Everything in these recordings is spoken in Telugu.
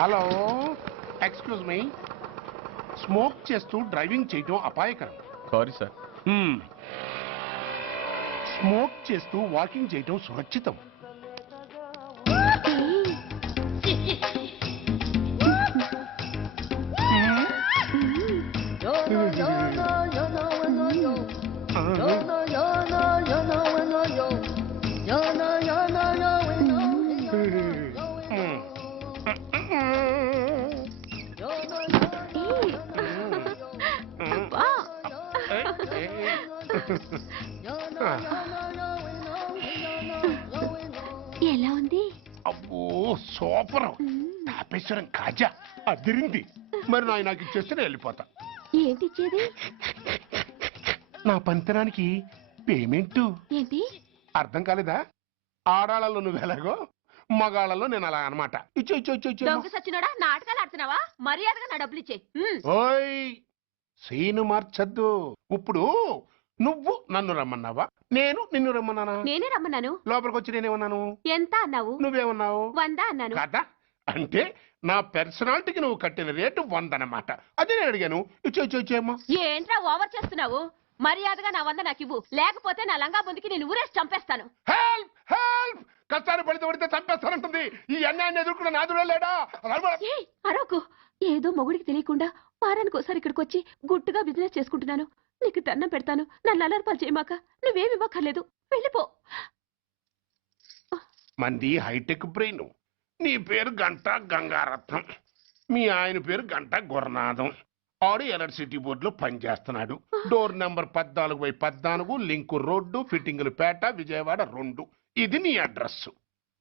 Hello, excuse me. స్మోక్ చేస్తూ డ్రైవింగ్ చేయటం అపాయకరం. Sorry sir. స్మోక్ చేస్తూ వాకింగ్ చేయటం సురక్షితం. ఎలా ఉంది? అబ్బో సూపర్. తాపేశ్వరం కాజా అదిరింది. మరి నాకు ఇచ్చేస్తే నేను వెళ్ళిపోతా. ఏంటి ఇచ్చేది? నా పంతనానికి పేమెంట్. ఏంటి అర్థం కాలేదా? ఆడాళ్ళలో నువ్వు ఎలాగో, మగాళ్ళలో నేను అలా అనమాట. ఇచ్చో ఇచ్చో ఇచ్చో ఇచ్చో. దొంగ సచ్చినోడా, నాటకాలు ఆడుతున్నావా? మర్యాదగా నా డబ్బులు ఇచ్చే. ఓయ్ సీను మార్చద్దు. ఇప్పుడు నువ్వు నన్ను రమ్మన్నావా, నేను నిన్ను రమ్మన్నానా? నేనే రమ్మన్నాను. లోపలికి వచ్చి నేనేమన్నాను? ఎంత అన్నావు? నువ్వేమన్నావు? 100 అన్నాను. కదా, అంటే నా పర్సనాలిటీకి నువ్వు కట్టిన రేటు 100 అన్నమాట. అదే నేను అడిగాను. ఇచ్చో ఇచ్చో ఇచ్చేమ్మా. ఏంట్రా ఓవర్ చేస్తున్నావు? మర్యాదగా నా 100 నాకు ఇవ్వు, లేకపోతే నా లంగా బొందికి నేను ఊరేసి చంపేస్తాను. Help help. కష్టాలు పడితే చంపేస్తానంటుంది. ఈ అన్యాయాన్ని ఎదుర్కొన్న నాదుడే లేడా? అరవకు. ఏదో మొగుడికి తెలియకుండా వారానికి ఒకసారి ఇక్కడికి వచ్చి గుట్టుగా బిజినెస్ చేసుకుంటున్నాను. నీకు దండం పెడతాను, నన్ను అలర్పాలు చేయమాక. నువ్వేమి ఇవ్వక్కర్లేదు, వెళ్ళిపో. మంది హైటెక్ బ్రెయిన్. నీ పేరు గంట గంగారత్నం, మీ ఆయన పేరు గంట గురనాథం. ఆడు ఎలక్ట్రిసిటీ బోర్డులో పనిచేస్తున్నాడు. డోర్ నెంబర్ 14/14, లింకు రోడ్డు, ఫిట్టింగులు పేట, విజయవాడ 2. ఇది నీ అడ్రస్.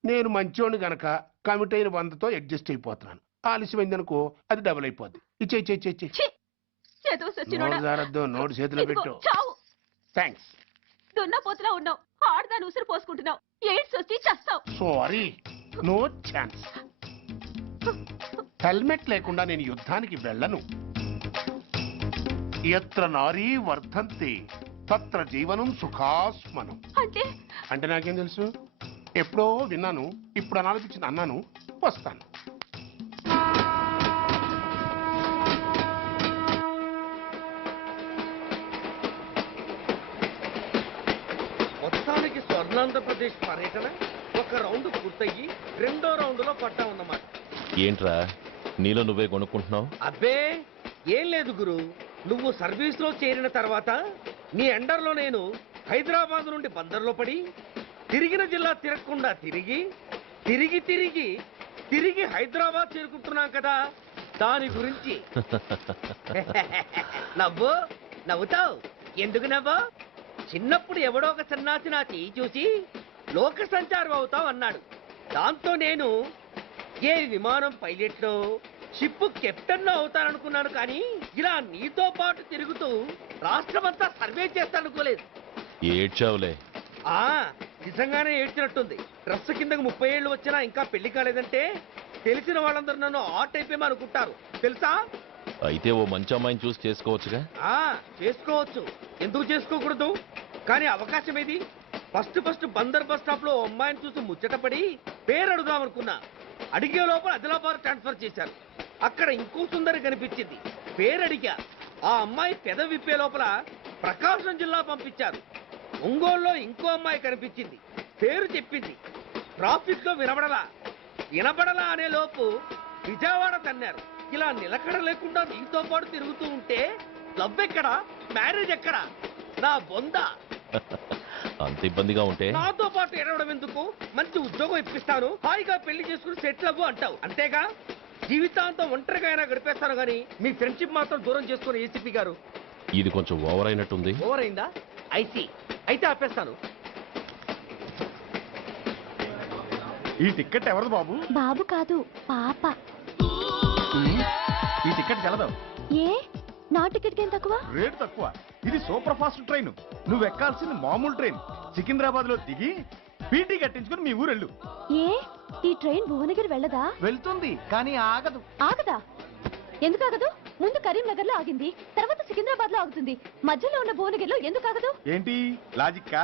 నేను మంచోని గనక కమిట్ అయిన 100తో అడ్జస్ట్ అయిపోతున్నాను. ఆలస్యమైందనుకో అది డబుల్ అయిపోద్ది. ఇచ్చే నోటు చేతిలో పెట్టు. థ్యాంక్స్. దున్నపోతులా ఉన్నావు, ఆడదాని ఉసురు పోసుకుంటున్నావు. ఎయిడ్స్ వచ్చి చస్తావు. Sorry, no chance. హెల్మెట్ లేకుండా నేను యుద్ధానికి వెళ్ళను. ఎత్ర నారీ వర్ధంతి తత్ర జీవనం సుఖాస్మనం. అంటే నాకేం తెలుసు? ఎప్పుడో విన్నాను, ఇప్పుడు అనాలనిపించింది అన్నాను. వస్తాను. మొత్తానికి స్వర్ణాంధ్రప్రదేశ్ పర్యటన ఒక రౌండ్ పూర్తయ్యి 2వ రౌండ్లో పడ్డా ఉన్నమాట. ఏంట్రా నీలో నువ్వే కొనుక్కుంటున్నావు? అబ్బే ఏం లేదు గురు. నువ్వు సర్వీస్ లో చేరిన తర్వాత నీ అండర్లో నేను హైదరాబాద్ నుండి బందర్లో పడి తిరిగిన జిల్లా తిరగకుండా తిరిగి తిరిగి తిరిగి తిరిగి హైదరాబాద్ చేరుకుంటున్నాం కదా, దాని గురించి. నవ్వుతావు ఎందుకు నవ్వు? చిన్నప్పుడు ఎవడో ఒక సన్నాసి నా చెయ్యి చూసి లోక సంచారం అవుతావు అన్నాడు. దాంతో నేను ఏ విమానం పైలట్లో, షిప్ కెప్టెన్ అవుతాననుకున్నాను. కానీ ఇలా నీతో పాటు తిరుగుతూ రాష్ట్రమంతా సర్వే చేస్తానుకోలేదు. ఏడ్చావులే. నిజంగానే ఏడ్చినట్టుంది. డ్రెస్ కిందకు 30 ఏళ్ళు వచ్చినా ఇంకా పెళ్లి కాలేదంటే తెలిసిన వాళ్ళందరూ నన్ను ఆ టైప్ ఏమో అనుకుంటారు తెలుసా? అయితే ఓ మంచి అమ్మాయిని చూసి చేసుకోవచ్చుగా. చేసుకోవచ్చు, ఎందుకు చేసుకోకూడదు? కానీ అవకాశం ఏది? ఫస్ట్ బందర్ బస్ స్టాప్ లో అమ్మాయిని చూసి ముచ్చటపడి పేరు అడుగుదామనుకున్నా. అడిగే లోపల ఆదిలాబాద్ ట్రాన్స్ఫర్ చేశారు. అక్కడ ఇంకో సుందరి కనిపించింది. పేరు అడిగా. ఆ అమ్మాయి పెద విప్పే లోపల ప్రకాశం జిల్లా పంపించారు. ఒంగోలులో ఇంకో అమ్మాయి కనిపించింది. పేరు చెప్పింది. ట్రాఫిక్ లో వినబడలా అనే లోపు విజయవాడ తన్నారు. ఇలా నిలకడ లేకుండా నీతో పాటు తిరుగుతూ ఉంటే క్లబ్ ఎక్కడా, మ్యారేజ్ ఎక్కడా? నా బొంద. అంత ఇబ్బందిగా ఉంటే నాతో పాటు ఎడవడం ఎందుకు? మంచి ఉద్యోగం ఇప్పిస్తాను, హాయిగా పెళ్లి చేసుకుని సెటిల్ అవ్వు అంటావు అంతేగా. జీవితాంతం ఒంటరిగా అయినా గడిపేస్తాను గానీ మీ ఫ్రెండ్షిప్ మాత్రం దూరం చేసుకుని ఏసీపీ గారు. ఇది కొంచెం ఓవర్ అయినట్టుంది. ఓవర్ అయిందా? ఐసీ. అయితే ఆపేస్తాను. ఈ టికెట్ ఎవరిది బాబు? బాబు కాదు, పాప. ఈ టికెట్ గలదు. ఏ నా టికెట్ ఏం తక్కువ? రేటు తక్కువ. ఇది సూపర్ ఫాస్ట్ ట్రైన్. నువ్వు ఎక్కాల్సింది మామూలు ట్రైన్. సికింద్రాబాద్ లో దిగి పీటీ కట్టించుకుని మీ ఊరెళ్ళు. ఏ ఈ ట్రైన్ భువనగిరి వెళ్ళదా? వెళ్తుంది కానీ ఆగదు. ఆగదా? ఎందుకు ఆగదు? ముందు కరీంనగర్ లో ఆగింది, తర్వాత సికింద్రాబాద్ లో ఆగుతుంది. మధ్యలో ఉన్న భువనగిరిలో ఎందుకు ఆగదు? ఏంటి లాజిక్కా?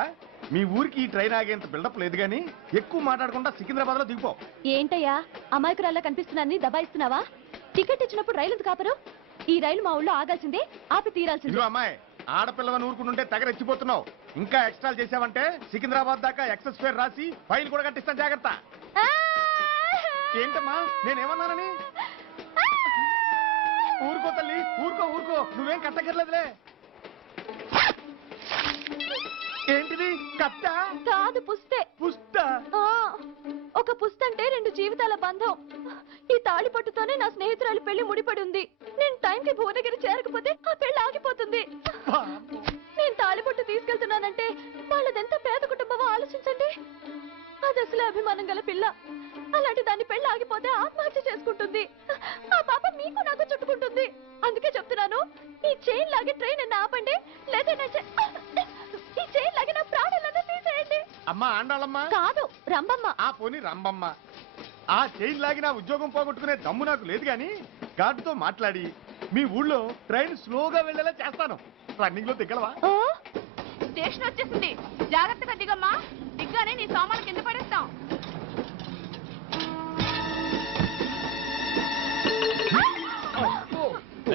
మీ ఊరికి ఈ ట్రైన్ ఆగేంత బిల్డప్ లేదు కానీ ఎక్కువ మాట్లాడకుండా సికింద్రాబాద్ లో దిగిపో. ఏంటయ్యా అమాయకురాల్లా కనిపిస్తున్నాన్ని దబాయిస్తున్నావా? టికెట్ ఇచ్చినప్పుడు రైలు ఎందుకు కాపరు? ఈ రైలు మా ఊళ్ళో ఆగాల్సిందే, ఆపి తీరాల్సిందే. ఇదిగో అమ్మాయి, ఆడపిల్లగా ఊరుకుంటుంటే తెగరెచ్చిపోతున్నావు. ఇంకా ఎక్స్ట్రాలు చేసావంటే సికింద్రాబాద్ దాకా ఎక్సెస్ ఫేర్ రాసి ఫైల్ కూడా కట్టిస్తాను, జాగ్రత్త. ఏంటమ్మా నేనేమన్నానని? ఊరుకో తల్లి, ఊరుకో ఊరుకో, నువ్వేం కట్టగర్లేదులే. ఏంటిది కట్ట? కాదు పుస్తే. పుస్త? ఆ, ఒక పుస్తంటే 2 జీవితాల బంధం. ఈ తాళి పట్టుతోనే నా స్నేహితురాలి పెళ్లి ముడిపడి ఉంది. నేను టైంకి భువనగిరి చేరకపోతే ఆ పెళ్లి ఆగిపోతుంది. నేను తాళిబొట్టు తీసుకెళ్తున్నానంటే వాళ్ళదెంత పేద కుటుంబమో ఆలోచించండి. అది అసలు అభిమానం గల పిల్ల. అలాంటి దాని పెళ్లి ఆగిపోతే ఆత్మహత్య చేసుకుంటుంది. ఆ పాప మీకు నాకు చుట్టుకుంటుంది. అందుకే చెప్తున్నాను, ఈ చైన్ లాగే ట్రైన్ అన్న ఆపండి, లేదా ఈ చైన్ లాగే నా ప్రాణాలన్నా తీసేయండి. అమ్మా ఆండాళమ్మ కాదు రంబమ్మ. ఆ పోని రంబమ్మ. ఆ చైన్ లాగి నా ఉద్యోగం పోగొట్టుకునే దమ్ము నాకు లేదు గాని గార్డుతో మాట్లాడి మీ ఊళ్ళో ట్రైన్ స్లోగా వెళ్ళేలా చేస్తాను. రన్నింగ్ లో దిగలవా? స్టేషన్ వచ్చేసింది, జాగ్రత్తగా దిగమ్మా. దిగ్గానే నీ సామాన్లు కింద పడేస్తాం.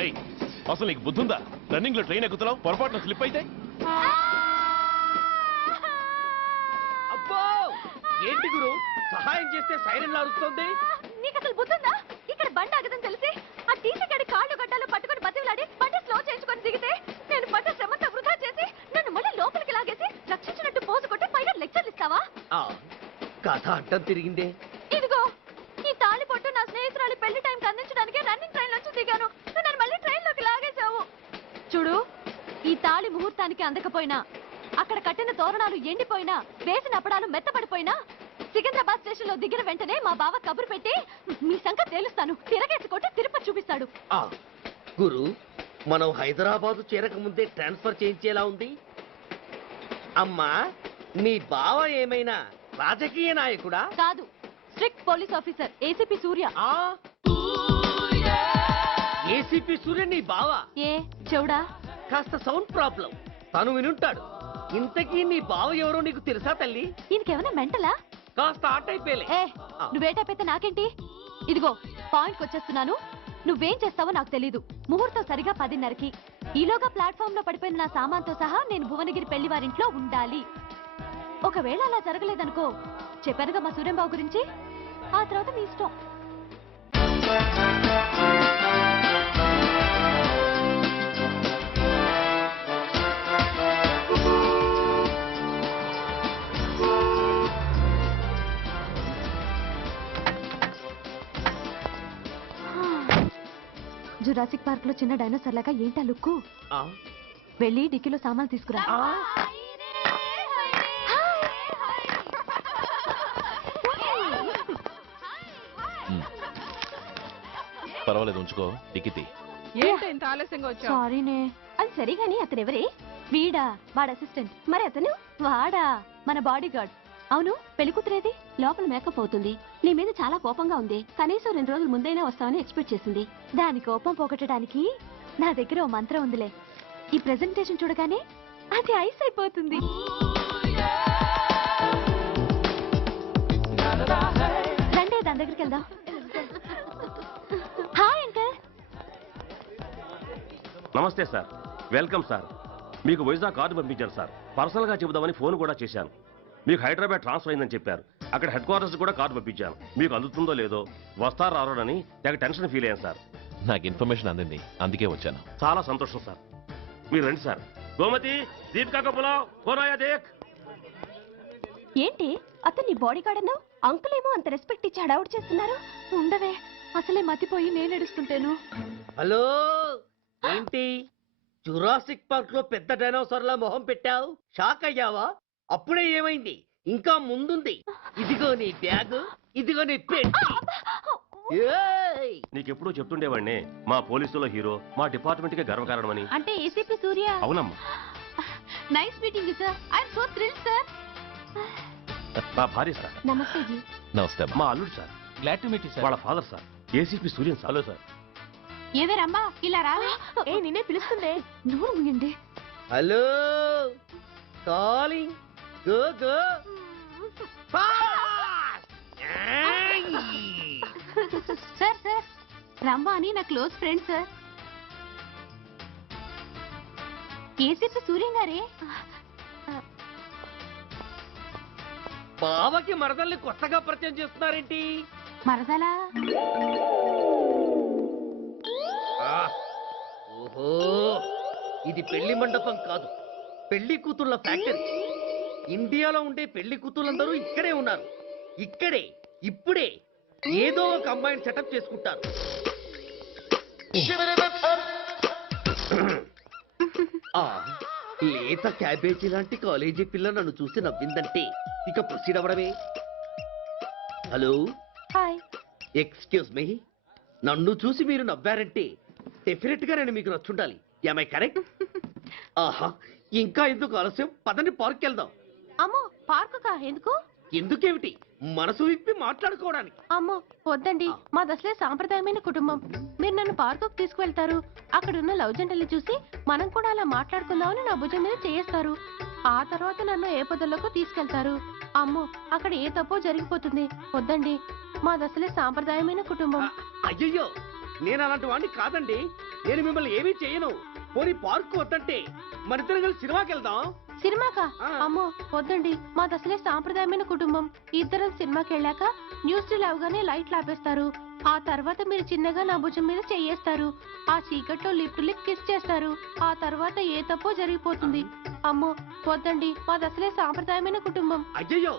ఏయ్, అసలు నీకు బుద్ధుందా? రన్నింగ్ లో ట్రైన్ ఎక్కుతున్నావు, పొరపాటున స్లిప్ అయితే? అబ్బో ఏంటి గురు, సహాయం చేస్తే సైరన్ అరుస్తుంది. నీకు అసలు బుద్ధుందా? ఇక్కడ బండి ఆగదని తెలిసి ఆ టీసీ గడి కాళ్ళు గడ్డలు పట్టుకొని బతిలాడి బండి స్లో చేసుకొని దిగితే నేను పడ్డ శ్రమంతా వృధా చేసి నన్ను మళ్ళీ లోపలికి లాగేసి రక్షించినట్టు పోసు కొట్టి పైగా లెక్చర్లు ఇస్తావా? కథ అడ్డం తిరిగిందే. ఇదిగో ఈ తాళి పొట్టు నా స్నేహితురాలి పెళ్లి టైంకి అందించడానికి రన్నింగ్ ట్రైన్ నుంచి దిగాను. నువ్వు నన్ను మళ్ళీ ట్రైన్ లోకి లాగేశావు. చూడు, ఈ తాళి ముహూర్తానికి అందకపోయినా, అక్కడ కట్టిన తోరణాలు ఎండిపోయినా, వేసిన అప్పడాలు మెత్తపడిపోయినా, సికింద్రాబాద్ స్టేషన్ లో దిగిన వెంటనే మా బావ కబురు పెట్టి మీ సంగతి తేలుస్తాను, తిరగేసి కొట్టి తిరుపతి చూపిస్తాడు. గురు, మనం హైదరాబాద్ చేరక ముందే ట్రాన్స్ఫర్ చేయించేలా ఉంది. అమ్మా, నీ బావ ఏమైనా రాజకీయ నాయకుడా? కాదు, స్ట్రిక్ట్ పోలీస్ ఆఫీసర్, ఏసీపీ సూర్య. ఏసీపీ సూర్య నీ బావ? ఏ చెవుడా? కాస్త సౌండ్ ప్రాబ్లం, తను వినుంటాడు. ఇంతకీ నీ బావ ఎవరో నీకు తెలుసా తల్లి? ఈయనకేమైనా మెంటలా? కాస్త ఆట అయిపోయలే. ఏ నువ్వేటైతే నాకేంటి? ఇదిగో పాయింట్కి వచ్చేస్తున్నాను. నువ్వేం చేస్తావో నాకు తెలీదు. ముహూర్తం సరిగా 10:30కి. ఈలోగా ప్లాట్ఫామ్ లో పడిపోయిన నా సామాన్తో సహా నేను భువనగిరి పెళ్లి వారింట్లో ఉండాలి. ఒకవేళ అలా జరగలేదనుకో, చెప్పానుగా మా సూర్యంబాబు గురించి, ఆ తర్వాత మీ ఇష్టం. జురాసిక్ పార్క్ లో చిన్న డైనోసార్ లాగా ఏంటా లుక్కు? వెళ్ళి డిక్కీలో సామాన్లు తీసుకురా. పర్వాలేదు, ఉంచుకో. టికెట్ ఏంటో ఇంత ఆలస్యంగా వచ్చావు? సారీనే. అది సరిగాని అతను ఎవరే? వీడా, వాడు అసిస్టెంట్. మరి అతను? వాడా, మన బాడీ గార్డ్. అవును, పెళ్లి కూతురేది? లోపల మేకప్ అవుతుంది. నీ మీద చాలా కోపంగా ఉంది. కనీసం 2 రోజుల ముందైనా వస్తామని ఎక్స్పెక్ట్ చేసింది. దాని కోపం పోగొట్టడానికి నా దగ్గర ఓ మంత్రం ఉందిలే. ఈ ప్రెజెంటేషన్ చూడగానే అది ఐస్ అయిపోతుంది. రండి, దాని దగ్గరికి వెళ్దాం. Hi uncle. నమస్తే సార్, వెల్కమ్ సార్. మీకు వైజాగ్ కార్డు పంపించాను సార్. పర్సనల్గా చెబుదామని ఫోన్ కూడా చేశాను. మీకు హైదరాబాద్ ట్రాన్స్ఫర్ అయిందని చెప్పారు. అక్కడ హెడ్ క్వార్టర్స్ కూడా కార్డు పంపించాను. మీకు అందుతుందో లేదో, వస్తారో రారోనని తెగ టెన్షన్ ఫీల్ అయ్యాను సార్. నాకు ఇన్ఫర్మేషన్ అందింది, అందుకే వచ్చాను. చాలా సంతోషం సార్. మీరు రండి సార్. గోమతి, దీపికా కపులావ్, కోరాయా దేక్. ఏంటి అతను నీ బాడీ గార్డ్ అన్నావు? అంకుల్ ఏమో అంత రెస్పెక్ట్ ఇచ్చి హడావుడు చేస్తున్నారు. ఉండవే, అసలే మతిపోయి నేను ఎడుస్తుంటాను. హలో, ఏంటి జురాసిక్ పార్క్ లో పెద్ద డైనోసార్ లా మొహం పెట్టావు? షాక్ అయ్యావా? అప్పుడే ఏమైంది? ఇంకా ముందుంది. ఇదిగో నీ బ్యాగ్, ఇదిగో నీ పెట్టి. నీకెప్పుడూ చెప్తుండేవాడిని, మా పోలీసులో హీరో, మా డిపార్ట్మెంట్ కే గర్వకారణమని. అంటే ఏసీపీ సూర్య. అవునమ్మా. Nice meeting sir. I'm so thrilled sir. మా భార్య సార్. నమస్తే జీ. నమస్తే అమ్మా. మా అల్లుడు సార్. Glad to meet you sir. వాళ్ళ father sir, ACP Suryan sir. Hello sir. ఏవేరమ్మా ఇలా రావే? ఏ నిన్నే పిలుస్తుందే. నోరు ముయండి. Hello, calling. Go go fast. Sir sir రమ్మ అని నా close friend sir. ACP Suryam గారే. బావకి మరదల్ని కొత్తగా పరిచయం చేస్తున్నారేంటి? మరదలా? ఓహో, ఇది పెళ్లి మండపం కాదు, పెళ్లి కూతుళ్ళ ఫ్యాక్టరీ. ఇండియాలో ఉండే పెళ్లి కూతుళ్ళందరూ ఇక్కడే ఉన్నారు. ఇక్కడే ఇప్పుడే ఏదో ఒక అమ్మాయిని సెటప్ చేసుకుంటారు. ఆ, లేత క్యాబేజీ లాంటి కాలేజీ పిల్ల నన్ను చూసి నవ్విందంటే ఇక ప్రొసీడ్ అవ్వడమే. Hello, hi. ఎక్స్క్యూజ్ మీ, నన్ను చూసి మీరు నవ్వారంటే డెఫినెట్ గా నేను మీకు నచ్చుండాలి. I correct? ఆహా, ఇంకా ఎందుకు ఆలస్యం? పదండి పార్క్ వెళ్దాం. అమ్మో పార్కుకా? ఎందుకు? ఎందుకేమిటి, మనసు విప్పి మాట్లాడుకోవడానికి. అమ్మో వద్దండి, మాది అసలే సాంప్రదాయమైన కుటుంబం. మీరు నన్ను పార్కుకు తీసుకువెళ్తారు, అక్కడున్న లవ్ జంటలు చూసి మనం కూడా అలా మాట్లాడుకుందామని నా భుజం మీద చేస్తారు. ఆ తర్వాత నన్ను ఏ పొదల్లోకి తీసుకెళ్తారు. అమ్మో అక్కడ ఏ తప్పో జరిగిపోతుంది. వద్దండి, మాది అసలే సాంప్రదాయమైన కుటుంబం. అయ్యయ్యో, నేను అలాంటి వాడిని కాదండి. నేను మిమ్మల్ని ఏమీ చేయను. పోనీ పార్క్ వద్దంటే మరిద్దరం కలిసి సినిమాకి వెళ్దాం. సినిమాకా? అమ్మో వద్దండి, మాది అసలే సాంప్రదాయమైన కుటుంబం. ఇద్దరం సినిమాకి వెళ్ళాక న్యూస్ అవగానే లైట్లు ఆపేస్తారు. ఆ తర్వాత మీరు చిన్నగా నా భుజం మీద చెయ్యేస్తారు. ఆ చీకట్లో లిప్ లిప్ కిస్ చేస్తారు. ఆ తర్వాత ఏ తప్పో జరిగిపోతుంది. అమ్మో వద్దండి, మాది అసలే సాంప్రదాయమైన కుటుంబం. అయ్యయ్యో,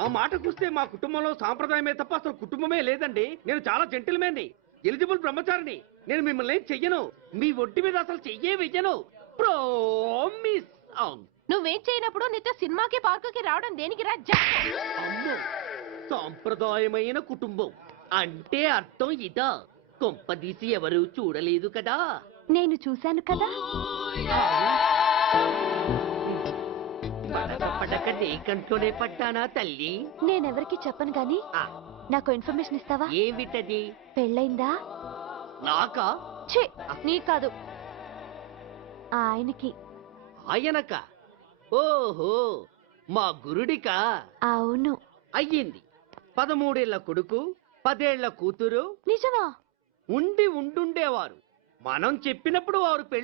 ఆ మాటకొస్తే మా కుటుంబంలో సాంప్రదాయమే తప్ప అసలు కుటుంబమే లేదండి. నేను చాలా జెంటిల్మెన్ని, ఎలిజిబుల్ బ్రహ్మచారిని. నేను మిమ్మల్ని ఏం చెయ్యను. మీ ఒంటి మీద అసలు చెయ్యే వెయ్యను. ప్రామిస్. నువ్వేం చేయనప్పుడు నీతో సినిమాకి పార్కుకి రావడం దేనికి రా? అమ్మో, సాంప్రదాయమైన కుటుంబం అంటే అర్థం ఇదా? కొంపదీసి ఎవరు చూడలేదు కదా? నేను చూశాను కదా. పడక పడక నీ కంట్లోనే పడ్డానా తల్లి? నేనెవరికి చెప్పను గాని ఆ, నాకు ఇన్ఫర్మేషన్ ఇస్తావా? ఏమిటది? పెళ్ళైందా? నాకా? ఛీ, నీ కాదు, ఆయనకి. ఆయనక? ఓహో, మా గురుడికా? అవును. అయ్యింది. 13 ఏళ్ల కొడుకు, 10 ఏళ్ల కూతురు నిజమా? ఉండి ఉండుండేవారు. మనం చెప్పినప్పుడు వారు పెళ్లి